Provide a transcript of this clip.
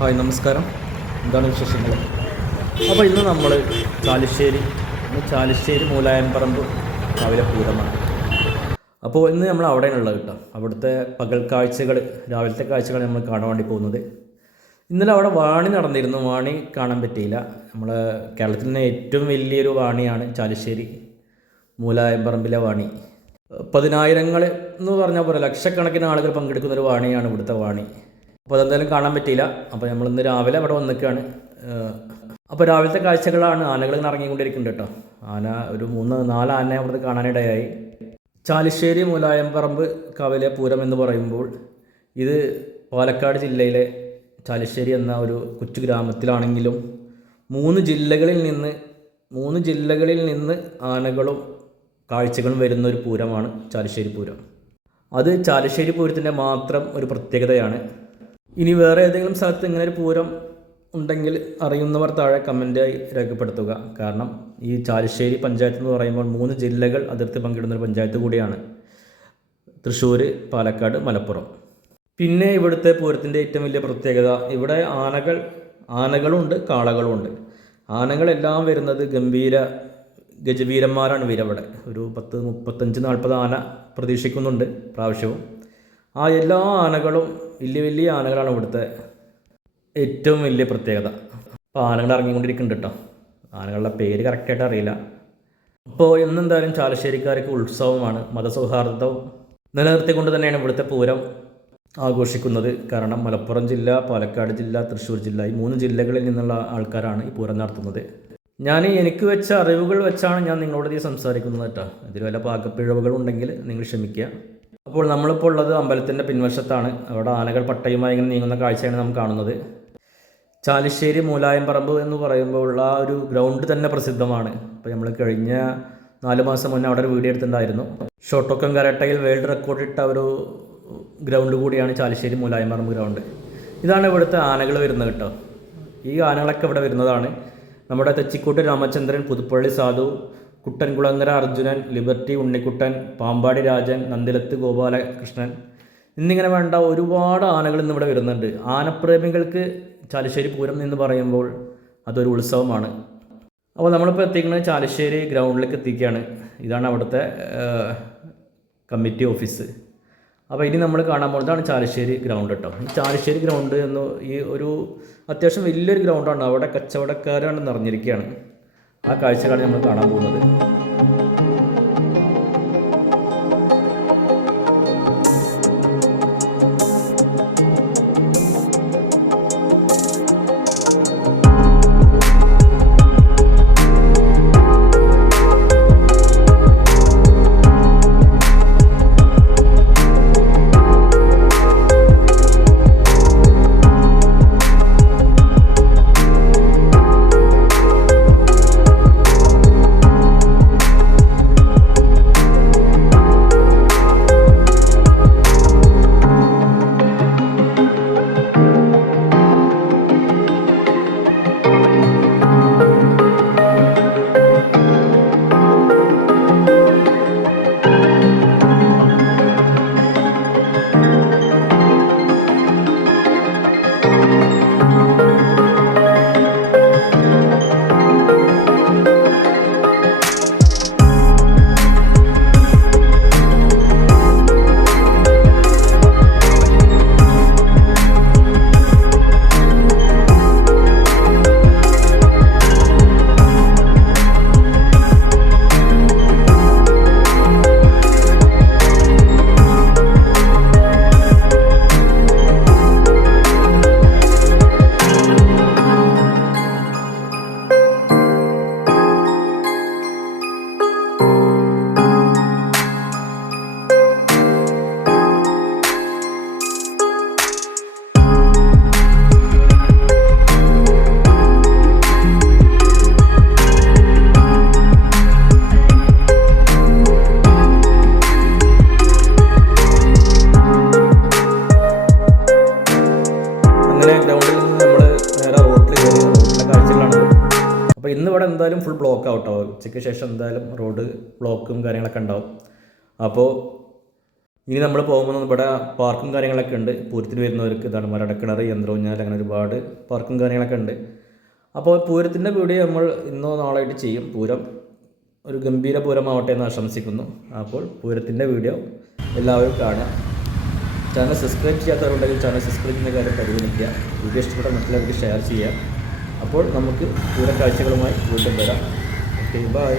Hi നമസ്കാരം. എന്താണ് വിശേഷങ്ങൾ? അപ്പോൾ ഇന്ന് നമ്മൾ ചാലിശ്ശേരി ചാലിശ്ശേരി മൂലായൻപറമ്പ് രാവിലെ പൂരമാണ്. അപ്പോൾ ഇന്ന് നമ്മൾ അവിടെയാണുള്ളത് കേട്ടോ. അവിടുത്തെ പകൽ കാഴ്ചകൾ രാവിലത്തെ കാഴ്ചകൾ നമ്മൾ കാണാൻ വേണ്ടി പോകുന്നത്. ഇന്നലെ അവിടെ വാണി നടന്നിരുന്നു. വാണി കാണാൻ പറ്റിയില്ല. നമ്മൾ കേരളത്തിൽ തന്നെ ഏറ്റവും വലിയൊരു വാണിയാണ് ചാലിശ്ശേരി മൂലായംപറമ്പിലെ വാണി. പതിനായിരങ്ങൾ എന്ന് പറഞ്ഞാൽ പോലെ ലക്ഷക്കണക്കിന് ആളുകൾ പങ്കെടുക്കുന്ന ഒരു വാണിയാണ് ഇവിടുത്തെ വാണി. അപ്പോൾ അതെന്തായാലും കാണാൻ പറ്റിയില്ല. അപ്പോൾ നമ്മൾ ഇന്ന് രാവിലെ അവിടെ വന്നിക്കുകയാണ് അപ്പോൾ രാവിലത്തെ കാഴ്ചകളാണ് ആനകൾ ഇങ്ങനെ ഇറങ്ങിക്കൊണ്ടിരിക്കുന്നുണ്ട് കേട്ടോ. ആന ഒരു മൂന്ന് നാല് ആന അവിടുത്തെ കാണാനിടയായി. ചാലിശ്ശേരി മൂലായംപറമ്പ് കവലെ പൂരം എന്ന് പറയുമ്പോൾ ഇത് പാലക്കാട് ജില്ലയിലെ ചാലിശ്ശേരി എന്ന ഒരു കൊച്ചു ഗ്രാമത്തിലാണെങ്കിലും മൂന്ന് ജില്ലകളിൽ നിന്ന് മൂന്ന് ജില്ലകളിൽ നിന്ന് ആനകളും കാഴ്ചകളും വരുന്ന ഒരു പൂരമാണ് ചാലിശ്ശേരി പൂരം. അത് ചാലിശ്ശേരി പൂരത്തിന്റെ മാത്രം ഒരു പ്രത്യേകതയാണ്. ഇനി വേറെ ഏതെങ്കിലും സ്ഥലത്ത് ഇങ്ങനെ ഒരു പൂരം ഉണ്ടെങ്കിൽ അറിയുന്നവർ താഴെ കമന്റായി രേഖപ്പെടുത്തുക. കാരണം ഈ ചാലിശ്ശേരി പഞ്ചായത്ത് എന്ന് പറയുമ്പോൾ മൂന്ന് ജില്ലകൾ അതിർത്തി പങ്കിടുന്ന ഒരു പഞ്ചായത്ത് കൂടിയാണ്. തൃശ്ശൂർ പാലക്കാട് മലപ്പുറം. പിന്നെ ഇവിടുത്തെ പൂരത്തിന്റെ ഏറ്റവും വലിയ പ്രത്യേകത ഇവിടെ ആനകൾ ആനകളുണ്ട് കാളകളുമുണ്ട് ആനകളെല്ലാം വരുന്നത് ഗംഭീര ഗജവീരന്മാരാണ് വരവിടെ ഒരു പത്ത് മുപ്പത്തഞ്ച് നാൽപ്പത് ആന പ്രതീക്ഷിക്കുന്നുണ്ട് പ്രാവശ്യവും. ആ എല്ലാ ആനകളും വലിയ വലിയ ആനകളാണ് ഇവിടുത്തെ ഏറ്റവും വലിയ പ്രത്യേകത. അപ്പോൾ ആനകൾ ഇറങ്ങിക്കൊണ്ടിരിക്കുന്നുണ്ട് കേട്ടോ. ആനകളുടെ പേര് കറക്റ്റായിട്ട് അറിയില്ല. അപ്പോൾ എന്നെന്തായാലും ചാലശ്ശേരിക്കാർക്ക് ഉത്സവമാണ് മതസൗഹാർദ്ദം നിലനിർത്തിക്കൊണ്ട് തന്നെയാണ് ഇവിടുത്തെ പൂരം ആഘോഷിക്കുന്നത്. കാരണം മലപ്പുറം ജില്ല പാലക്കാട് ജില്ല തൃശ്ശൂർ ജില്ല ഈ മൂന്ന് ജില്ലകളിൽ നിന്നുള്ള ആൾക്കാരാണ് ഈ പൂരം നടത്തുന്നത്. ഞാൻ എനിക്ക് വെച്ച അറിവുകൾ വെച്ചാണ് ഞാൻ നിങ്ങളോട് ഈ സംസാരിക്കുന്നത് കേട്ടോ. ഇതിൽ വല്ല പാകപ്പിഴവുകൾ ഉണ്ടെങ്കിൽ നിങ്ങൾ ക്ഷമിക്കുക. അപ്പോൾ നമ്മളിപ്പോൾ ഉള്ളത് അമ്പലത്തിന്റെ പിൻവശത്താണ്. അവിടെ ആനകൾ പട്ടയുമായി ഇങ്ങനെ നീങ്ങുന്ന കാഴ്ചയാണ് നാം കാണുന്നത്. ചാലിശ്ശേരി മൂലായംപറമ്പ് എന്ന് പറയുമ്പോൾ ഉള്ള ഒരു ഗ്രൗണ്ട് തന്നെ പ്രസിദ്ധമാണ്. അപ്പോൾ നമ്മൾ കഴിഞ്ഞ നാല് മാസം മുന്നേ അവിടെ ഒരു വീഡിയോ എടുത്തിട്ടുണ്ടായിരുന്നു. ഷോട്ടോക്കം കരാട്ടയിൽ വേൾഡ് റെക്കോർഡ് ഇട്ട ഒരു ഗ്രൗണ്ട് കൂടിയാണ് ചാലിശ്ശേരി മൂലായംപറമ്പ് ഗ്രൗണ്ട് ഇതാണ് ഇവിടുത്തെ ആനകൾ വരുന്നത് കേട്ടോ. ഈ ആനകളൊക്കെ ഇവിടെ വരുന്നതാണ്. നമ്മുടെ തെച്ചിക്കോട്ട് രാമചന്ദ്രൻ പുതുപ്പള്ളി സാധു കുട്ടൻകുളങ്ങര അർജുനൻ ലിബർട്ടി ഉണ്ണിക്കുട്ടൻ പാമ്പാടി രാജൻ നന്ദിലത്ത് ഗോപാലകൃഷ്ണൻ. എന്നിങ്ങനെ വേണ്ട ഒരുപാട് ആനകൾ ഇന്നിവിടെ വരുന്നുണ്ട്. ആനപ്രേമികൾക്ക് ചാലശ്ശേരി പൂരം എന്ന് പറയുമ്പോൾ അതൊരു ഉത്സവമാണ്. അപ്പോൾ നമ്മളിപ്പോൾ എത്തിക്കുന്നത് ചാലശ്ശേരി ഗ്രൗണ്ടിലേക്ക് എത്തിക്കുകയാണ് ഇതാണ് അവിടുത്തെ കമ്മിറ്റി ഓഫീസ്. അപ്പോൾ ഇനി നമ്മൾ കാണാൻ പോകുന്നതാണ് ചാലശ്ശേരി ഗ്രൗണ്ട് കേട്ടോ. ഈ ചാലശ്ശേരി ഗ്രൗണ്ട് എന്ന് ഈ ഒരു അത്യാവശ്യം വലിയൊരു ഗ്രൗണ്ടാണ്. അവിടെ കച്ചവടക്കാരാണ് നിറഞ്ഞിരിക്കുകയാണ്. ആ കാഴ്ചകളാണ് നമ്മൾ കാണാൻ പോകുന്നത്. എന്തായാലും ഫുൾ ബ്ലോക്ക് ആവട്ടോ ഉച്ചയ്ക്ക് ശേഷം എന്തായാലും റോഡ് ബ്ലോക്കും കാര്യങ്ങളൊക്കെ ഉണ്ടാവും. അപ്പോൾ ഇനി നമ്മൾ പോകുമ്പോൾ ഇവിടെ പാർക്കും കാര്യങ്ങളൊക്കെ ഉണ്ട്. പൂരത്തിന് വരുന്നവർക്ക് ഇതാണ് മരടക്കിണർ യന്ത്രൂഞ്ഞാൽ അങ്ങനെ ഒരുപാട് പാർക്കും കാര്യങ്ങളൊക്കെ ഉണ്ട്. അപ്പോൾ പൂരത്തിന്റെ വീഡിയോ നമ്മൾ ഇന്നോ നാളായിട്ട് ചെയ്യും. പൂരം ഒരു ഗംഭീര പൂരമാവട്ടെ എന്ന് ആശംസിക്കുന്നു. അപ്പോൾ പൂരത്തിന്റെ വീഡിയോ എല്ലാവരും കാണുക. ചാനൽ സബ്സ്ക്രൈബ് ചെയ്യാത്തവരുണ്ടെങ്കിൽ ചാനൽ സബ്സ്ക്രൈബ് ചെയ്യുന്ന കാര്യം പരിഗണിക്കുക. വീഡിയോ ഇഷ്ടപ്പെട്ട മറ്റുള്ളവർക്ക് ഷെയർ ചെയ്യുക. അപ്പോൾ നമുക്ക് പൂരം കാഴ്ചകളുമായി വീണ്ടും വരാം. Okay bye